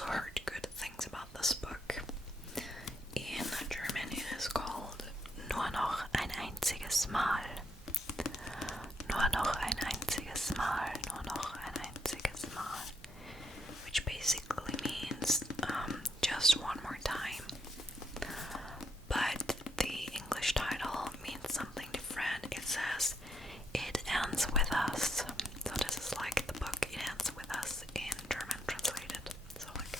also heard good things about this book. In German it is called Nur noch ein einziges Mal. Nur noch ein einziges Mal. Nur noch ein einziges Mal. Which basically means just one more time. But the English title means something different. It says, It Ends With Us. So this is like the book It Ends With Us in German translated. So like,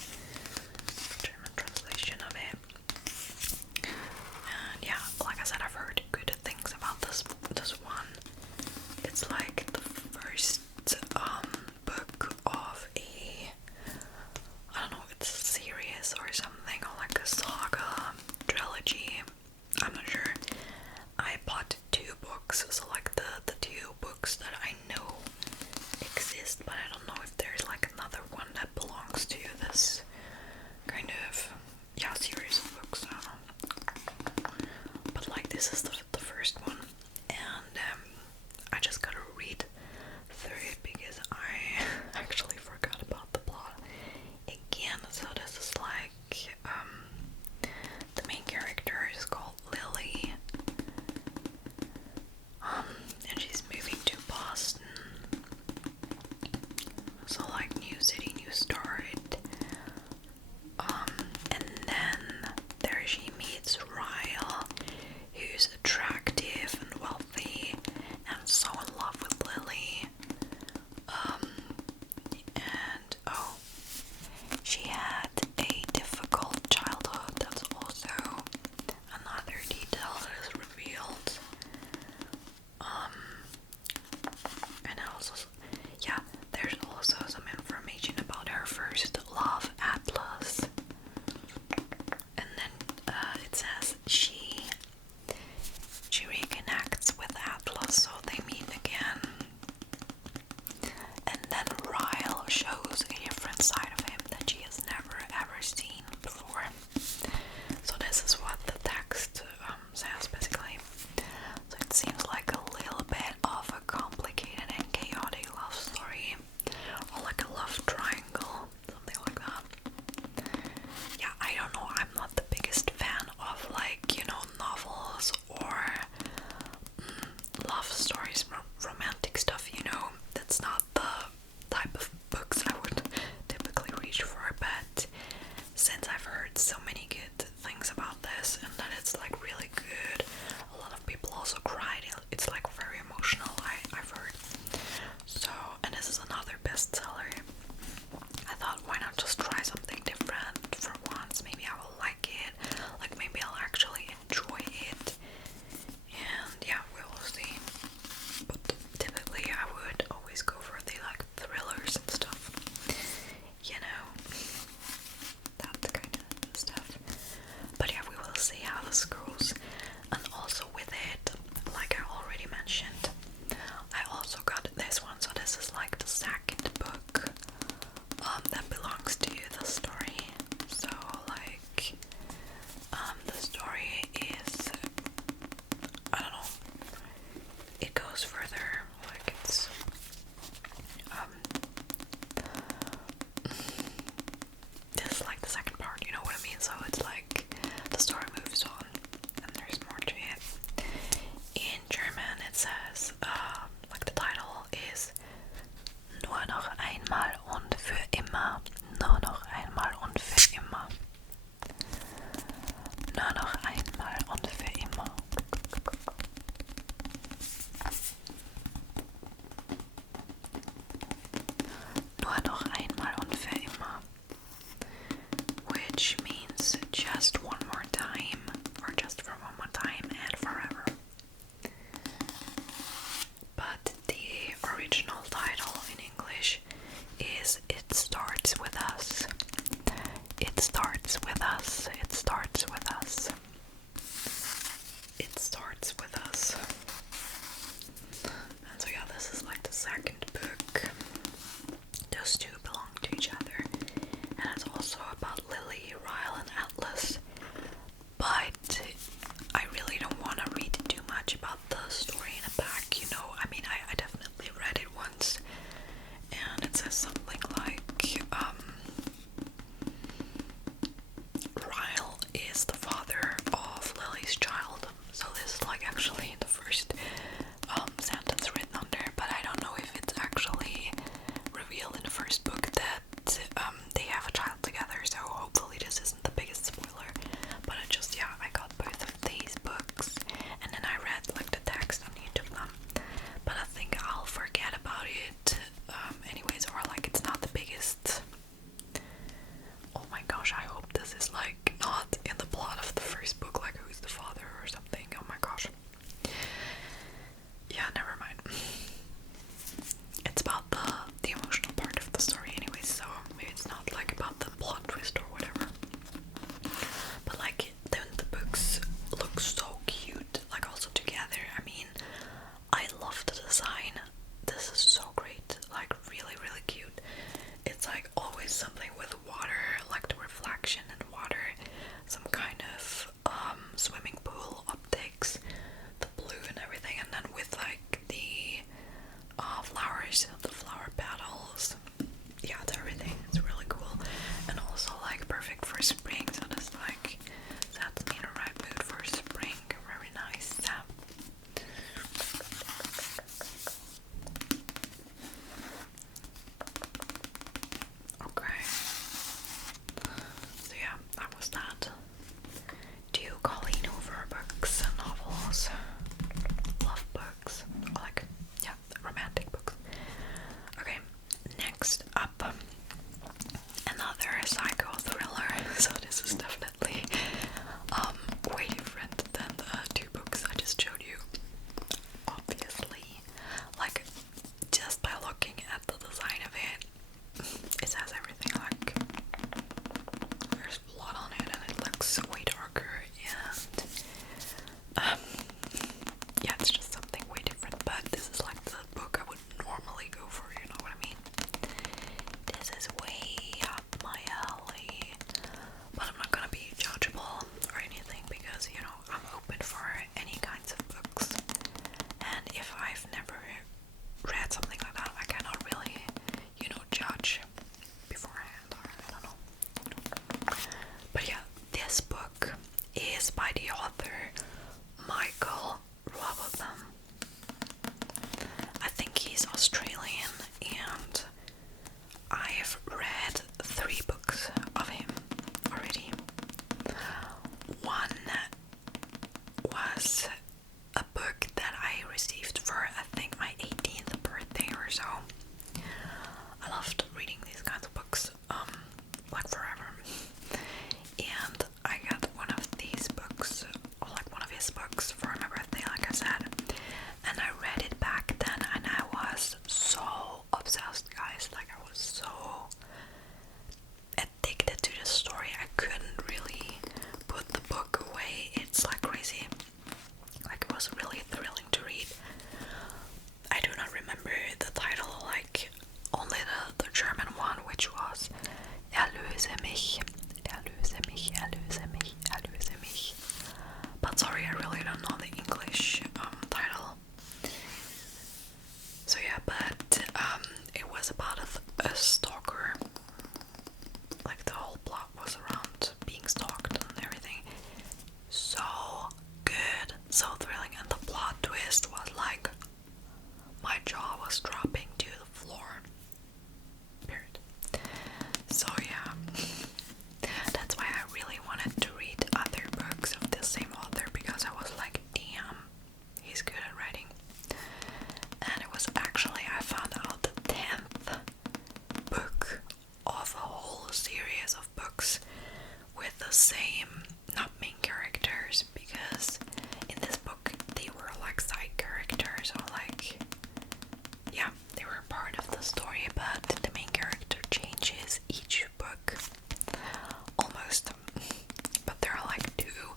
books with the same, not main characters, because in this book they were like side characters, or like, yeah, they were part of the story, but the main character changes each book, almost. But there are like two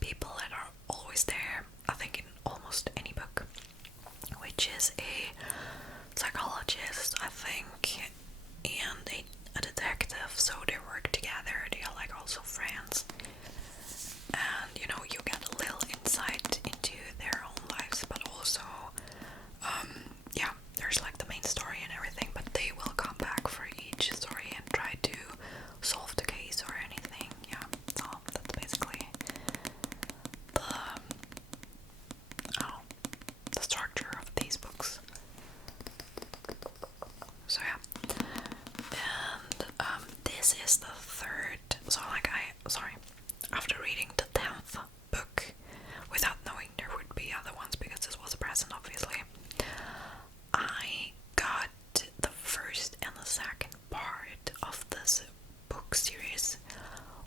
people that are always there, I think, in almost any book, which is a psychologist, I think, and a detective. So they work together, they are like also friends, and you know, you get a little insight into their own lives, but also yeah, there's like the main story and everything, but they will come back for each story and try to solve the case or anything. Yeah, so that's basically the structure of these books. So yeah, and this is the third, so like after reading the 10th book, without knowing there would be other ones because this was a present obviously, I got the first and the second part of this book series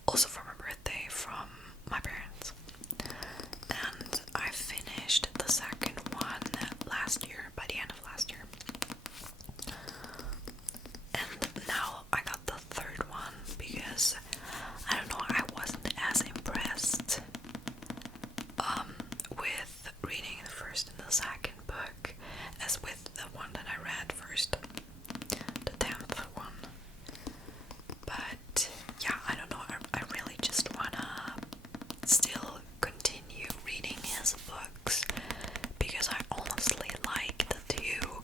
also for my birthday from my parents, and I finished the second one last year, by the end of last year, and now I got the third one because I don't know, I wasn't as impressed with reading the first and the second book as with the one that I read first, the 10th one. But yeah, I don't know, I really just wanna still continue reading his books because I honestly like the two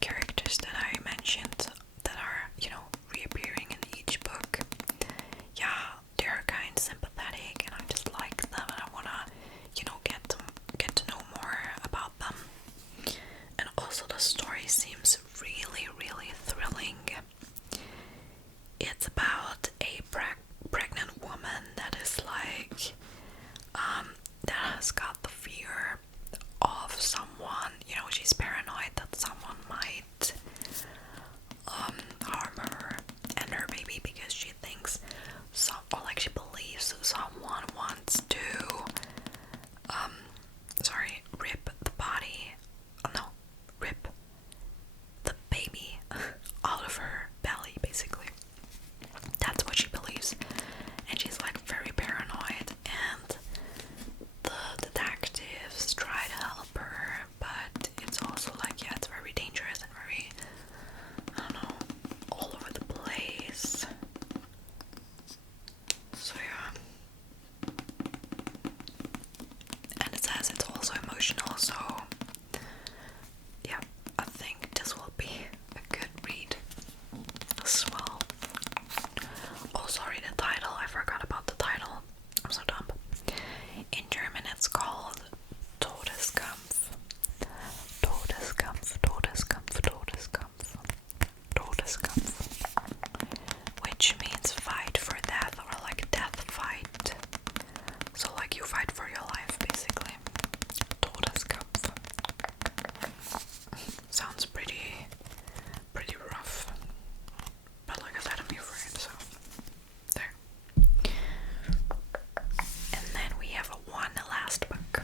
characters that I mentioned that are, you know, reappearing in each book. Yeah, they're kind of sympathetic and I just like them, and I wanna, you know, get to know more about them. And also the story seems really, really thrilling. It's about a pregnant woman that is like, that has got the fear of someone, you know, she's paranoid that someone might harm her and her baby because she thinks or like she believes someone wants to rip the body, rip the baby out of her belly, basically. That's what she believes, and she's like very paranoid, and the detectives try to help her, but it's also like, yeah, it's very dangerous and very, I don't know, all over the place. So yeah, and it says it's also emotional, so yeah, I think this will be a good read as well. Oh, sorry, the title, I forgot about the title, I'm so dumb. In German it's called Todeskampf. Todeskampf, Todeskampf, Todeskampf, Todeskampf, which means fight for death, or like death fight. So like you fight for your life, basically. Todeskampf. Sounds pretty rough. But like I said, I'm here for it, so there. And then we have one last book.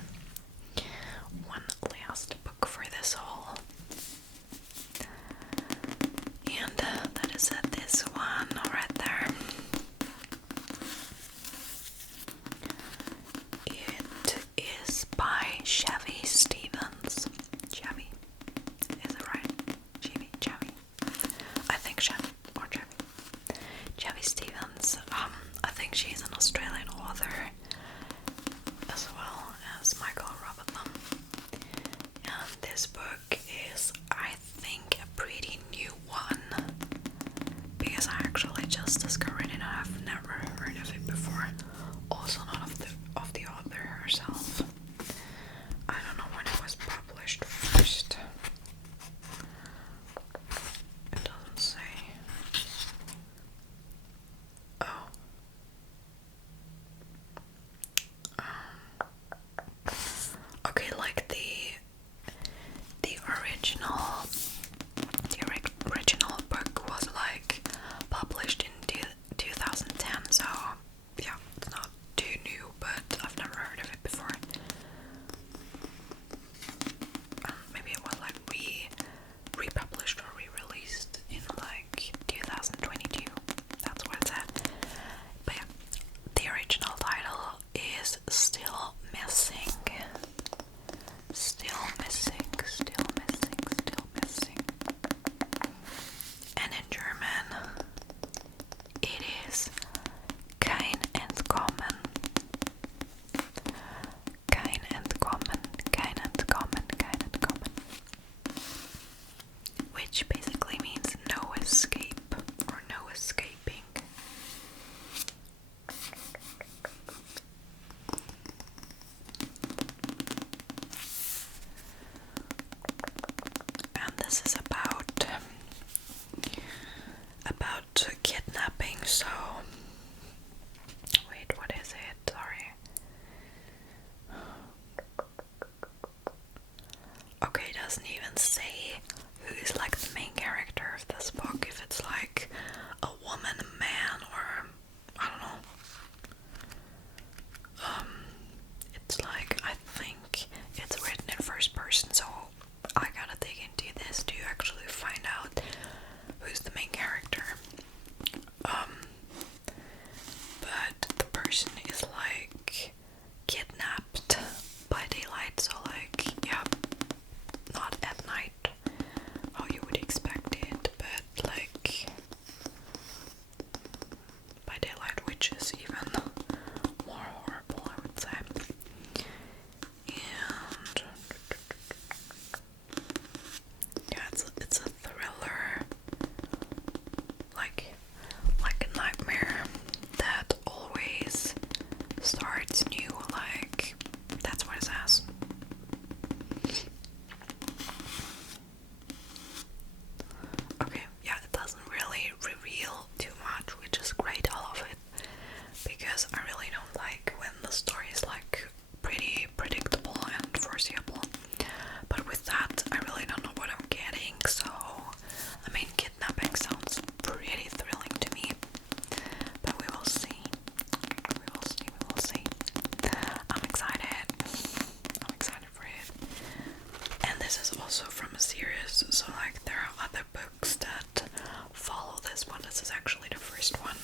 One last book for this haul. And that is this one right there. It is by Chevy Stevens. Chevy. Is it right? Chevy. I think Chevy or Chevy. Chevy Stevens. I think she's an Australian author as well as Michael Robotham. And this book is, I think, a pretty new one because I actually just discovered it and I've never heard of it before. Also not of the author herself. I don't know when it was published first. It doesn't say. Oh. Okay, like the original book was like published in So, wait, what is it? Sorry. Okay, it doesn't even say who is like the main character of this book, if it's like a woman, a man, or I don't know. It's like, I think it's written in first person, so I gotta dig into this to actually find out who's the main character. But the person is like kidnapped by daylight, so like, yeah, not at night, how you would expect it, but like by daylight, which is even more horrible, I would say. And yeah, it's a thriller, like a nightmare that always starts new, like that's what it says. Okay, yeah, it doesn't really reveal too much, which is great. I love it, because I really don't like when the story is like pretty predictable and foreseeable. But with that, I really don't know what I'm getting, so I mean, kidnapping sounds pretty thrilling to me. But we will see. We will see, we will see. I'm excited. I'm excited for it. And this is also from a series, so like there are other books that follow this one. This is actually the first one.